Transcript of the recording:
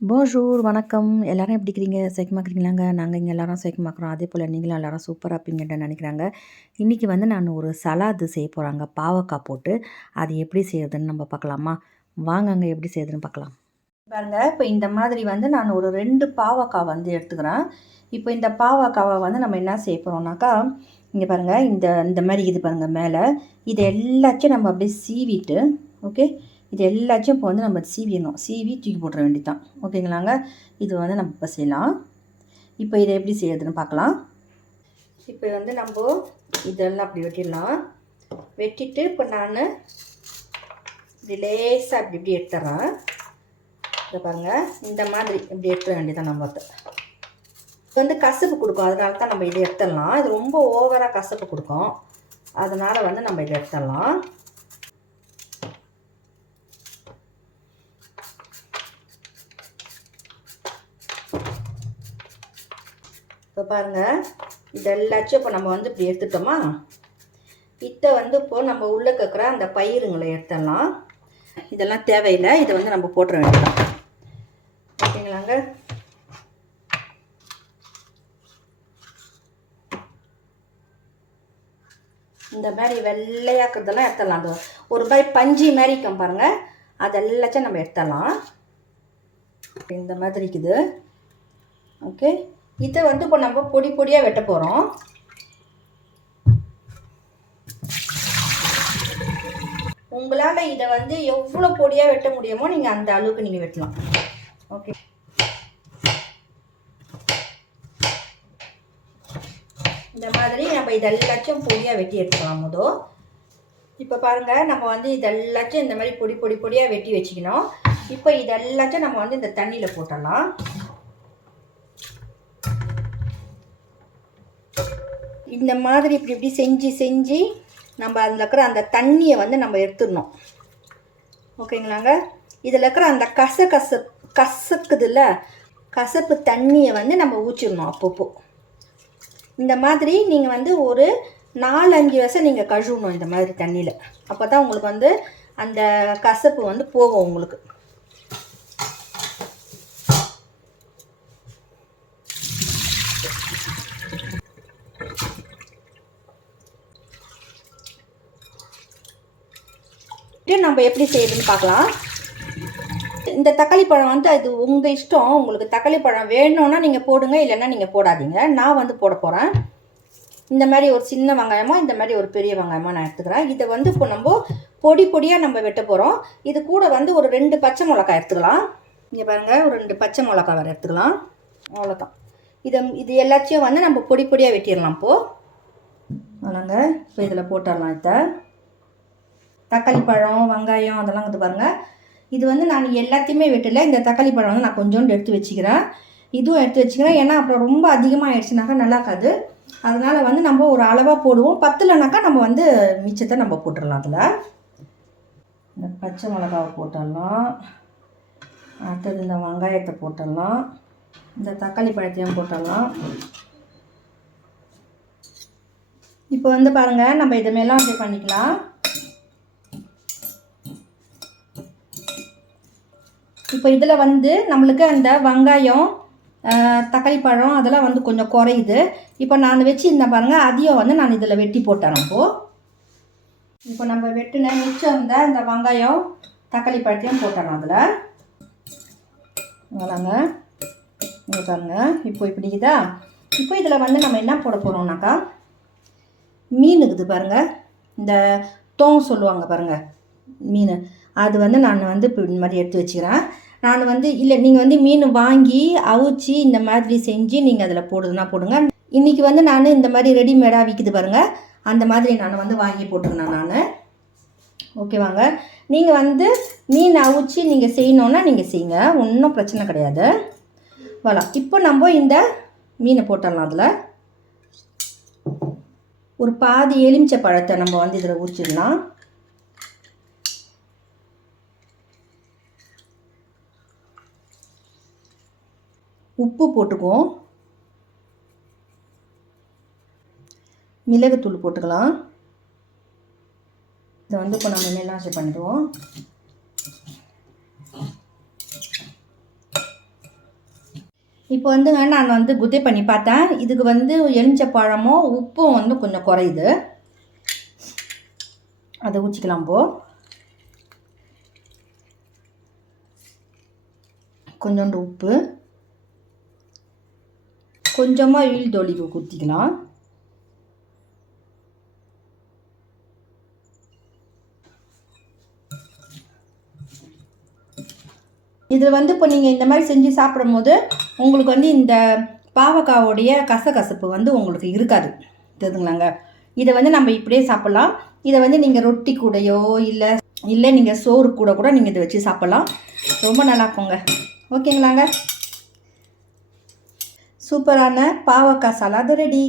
போஷூர் வணக்கம். எல்லாரும் எப்படி இருக்கிறீங்க சேக்கமாக்குறீங்களாங்க நாங்கள் இங்கே எல்லாரும் சேக்கமாக்குறோம் அதே போல் நீங்களும் எல்லாரும் சூப்பராக இருப்பீங்கன்னு நினைக்கிறாங்க. இன்றைக்கி வந்து நான் ஒரு சலாது செய்ய போகிறாங்க பாவக்காய் போட்டு அது எப்படி செய்யறதுன்னு நம்ம பார்க்கலாமா? வாங்க அங்கே எப்படி செய்யறதுன்னு பார்க்கலாம். பாருங்க இப்போ இந்த மாதிரி வந்து நான் ஒரு ரெண்டு பாவக்காய் வந்து எடுத்துக்கிறேன். இப்போ இந்த பாவக்காவை வந்து நம்ம என்ன செய்ய போகிறோம்னாக்கா இங்கே பாருங்கள் இந்த இந்த மாதிரி இது பாருங்கள் மேலே. இது எல்லாத்தையும் நம்ம அப்படியே சீவிட்டு ஓகே இது எல்லாத்தையும் இப்போ வந்து நம்ம சீவிடணும். சீவி தூக்கி போட்டுற வேண்டியதான் ஓகேங்களாங்க? இது வந்து நம்ம இப்போ செய்யலாம். இப்போ இதை எப்படி செய்யறதுன்னு பார்க்கலாம். இப்போ வந்து நம்ம இதெல்லாம் அப்படி வெட்டிடலாம். வெட்டிட்டு இப்போ நான் ரிலேஸாக லேசாக அப்படி இப்படி எடுத்துட்றேன். இதை பாருங்கள் இந்த மாதிரி இப்படி எடுத்துட வேண்டியதான் நம்ம இது வந்து கசப்பு கொடுக்கும். அதனால தான் நம்ம இதை எடுத்துடலாம். இது ரொம்ப ஓவராக கசப்பு கொடுக்கும். அதனால் வந்து நம்ம இதை எடுத்துடலாம். இப்போ பாருங்கள் இதெல்லாச்சும் இப்போ நம்ம வந்து இப்படி எடுத்துட்டோமா? இதை வந்து இப்போது நம்ம உள்ளே கேட்குற அந்த பயிருங்களை எடுத்துடலாம். இதெல்லாம் தேவையில்லை இதை வந்து நம்ம போட்டுற வேண்டியதான் ஓகேங்களாங்க? இந்த மாதிரி வெள்ளையாக்குறதெல்லாம் எடுத்துடலாம். அது ஒரு ரூபாய் பஞ்சு மாதிரி இருக்கும் பாருங்கள் அதெல்லாச்சும் நம்ம எடுத்துடலாம். இந்த மாதிரி இருக்குது. ஓகே? இதை வந்து இப்போ நம்ம பொடி பொடியாக வெட்ட போகிறோம் உங்களால் இதை வந்து எவ்வளோ பொடியாக வெட்ட முடியுமோ நீங்கள் அந்த அளவுக்கு நீங்கள் வெட்டலாம். ஓகே இந்த மாதிரி நம்ம இதெல்லாச்சும் பொடியாக வெட்டி எடுத்துக்கலாம் முதோ. இப்போ பாருங்கள் நம்ம வந்து இதெல்லாச்சும் இந்த மாதிரி பொடி பொடி பொடியாக வெட்டி வச்சுக்கணும். இப்போ இதெல்லாச்சும் நம்ம வந்து இந்த தண்ணியில் போட்டலாம். இந்த மாதிரி இப்படி இப்படி செஞ்சு செஞ்சு நம்ம அதில் இருக்கிற அந்த தண்ணியை வந்து நம்ம எடுத்துடணும். ஓகேங்களாங்க? இதில் இருக்கிற அந்த கச கச கசக்குதுல்ல? கசப்பு தண்ணியை வந்து நம்ம ஊற்றிடணும் அப்பப்போ. இந்த மாதிரி நீங்கள் வந்து ஒரு நாலஞ்சு வருஷம் நீங்கள் கழுவணும் இந்த மாதிரி தண்ணியில். அப்போ தான் உங்களுக்கு வந்து அந்த கசப்பு வந்து போகும் உங்களுக்கு. நம்ம எப்படி செய்யுதுன்னு பார்க்கலாம். இந்த தக்காளி பழம் வந்து அது உங்கள் இஷ்டம். உங்களுக்கு தக்காளி பழம் வேணும்னா நீங்கள் போடுங்க இல்லைன்னா நீங்கள் போடாதீங்க. நான் வந்து போட போகிறேன் இந்த மாதிரி ஒரு சின்ன வெங்காயமாக இந்த மாதிரி ஒரு பெரிய வெங்காயமாக நான் எடுத்துக்கிறேன். இதை வந்து இப்போ நம்ம பொடி பொடியாக நம்ம வெட்ட போகிறோம் இது கூட வந்து ஒரு ரெண்டு பச்சை மிளகாய் எடுத்துக்கலாம். இங்கே பாருங்கள் ஒரு ரெண்டு பச்சை மிளகாய் வேறு எடுத்துக்கலாம். அவ்வளோதான் இதை இது எல்லாத்தையும் வந்து நம்ம பொடி பொடியாக வெட்டிடலாம் இப்போது அதனாங்க இப்போ இதில் போட்டுடலாம் இதை. தக்காளி பழம் வெங்காயம் அதெல்லாம் வந்து பாருங்கள் இது வந்து நான் எல்லாத்தையுமே வெட்டலை. இந்த தக்காளி பழம் வந்து நான் கொஞ்சோண்டு எடுத்து வச்சுக்கிறேன். இதுவும் எடுத்து வச்சுக்கிறேன். ஏன்னா அப்புறம் ரொம்ப அதிகமாக ஆயிடுச்சுனாக்கா நல்லா இருக்காது அதனால் வந்து நம்ம ஒரு அளவாக போடுவோம். பத்துலனாக்கா நம்ம வந்து மிச்சத்தை நம்ம போட்டுடலாம் அதில். இந்த பச்சை மிளகாவை போட்டுடலாம். அடுத்தது இந்த வெங்காயத்தை போட்டுடலாம். இந்த தக்காளி பழத்தையும் போட்டுடலாம். இப்போ வந்து பாருங்கள் நம்ம இதை மேலாம் அப்படி பண்ணிக்கலாம். இப்போ இதில் வந்து நம்மளுக்கு அந்த வெங்காயம் தக்காளி பழம் அதெல்லாம் வந்து கொஞ்சம் குறையுது. இப்போ நான் வச்சு இந்த பாருங்கள் அதையும் வந்து நான் இதில் வெட்டி போட்டேன் இப்போது இப்போ. நம்ம வெட்டின மிச்சம் இருந்த இந்த வெங்காயம் தக்காளி பழத்தையும் போட்டேன் அதில் வராங்க இங்கே பாருங்கள் இப்போ இப்படிக்குதா இப்போ இதில் வந்து நம்ம என்ன போட போகிறோம்னாக்கா மீன் இருக்குது பாருங்கள் இந்த தோங் சொல்லுவாங்க பாருங்கள் மீன். அது வந்து நான் வந்து இப்போ இந்த மாதிரி எடுத்து வச்சுக்கிறேன். நான் வந்து இல்லை நீங்கள் வந்து மீன் வாங்கி அவிச்சு இந்த மாதிரி செஞ்சு நீங்கள் அதில் போடுதுன்னா போடுங்க. இன்றைக்கி வந்து நான் இந்த மாதிரி ரெடிமேடாக விற்கிது பாருங்கள் அந்த மாதிரி நான் வந்து வாங்கி போட்டிருந்தேன் நான். ஓகேவாங்க நீங்கள் வந்து மீன் அவிச்சு நீங்கள் செய்யணுன்னா நீங்கள் செய்யுங்க. ஒன்றும் பிரச்சனை கிடையாது. வளா இப்போ நம்ம இந்த மீனை போட்டுடலாம் அதில். ஒரு பாதி எலுமிச்சை பழத்தை நம்ம வந்து இதில் உரிச்சிடலாம். உப்பு போட்டுக்குவோம். மிளகுத்தூள் போட்டுக்கலாம். இதை வந்து இப்போ நம்ம மேலாசை பண்ணிடுவோம். இப்போ வந்துங்க நான் வந்து குத்தை பண்ணி பார்த்தேன். இதுக்கு வந்து எலுமிச்சை பழமும் உப்பும் வந்து கொஞ்சம் குறையுது. அதை ஊற்றிக்கலாம் போ. கொஞ்சோண்டு உப்பு. கொஞ்சமாக ஈல் தொலிவு ஊற்றிக்கலாம் இதில் வந்து இப்போ நீங்கள் இந்த மாதிரி செஞ்சு சாப்பிடும்போது உங்களுக்கு வந்து இந்த பாவக்காவோடைய கசகசப்பு வந்து உங்களுக்கு இருக்காது. தெரியுதுங்களாங்க இதை வந்து நம்ம இப்படியே சாப்பிட்லாம். இதை வந்து நீங்கள் ரொட்டி கூடையோ இல்லை இல்லை நீங்கள் சோறு கூட கூட நீங்கள் இதை வச்சு சாப்பிட்லாம். ரொம்ப நல்லா இருக்குங்க. ஓகேங்களாங்க? சூப்பரான பாவக்காய் சலாது ரெடி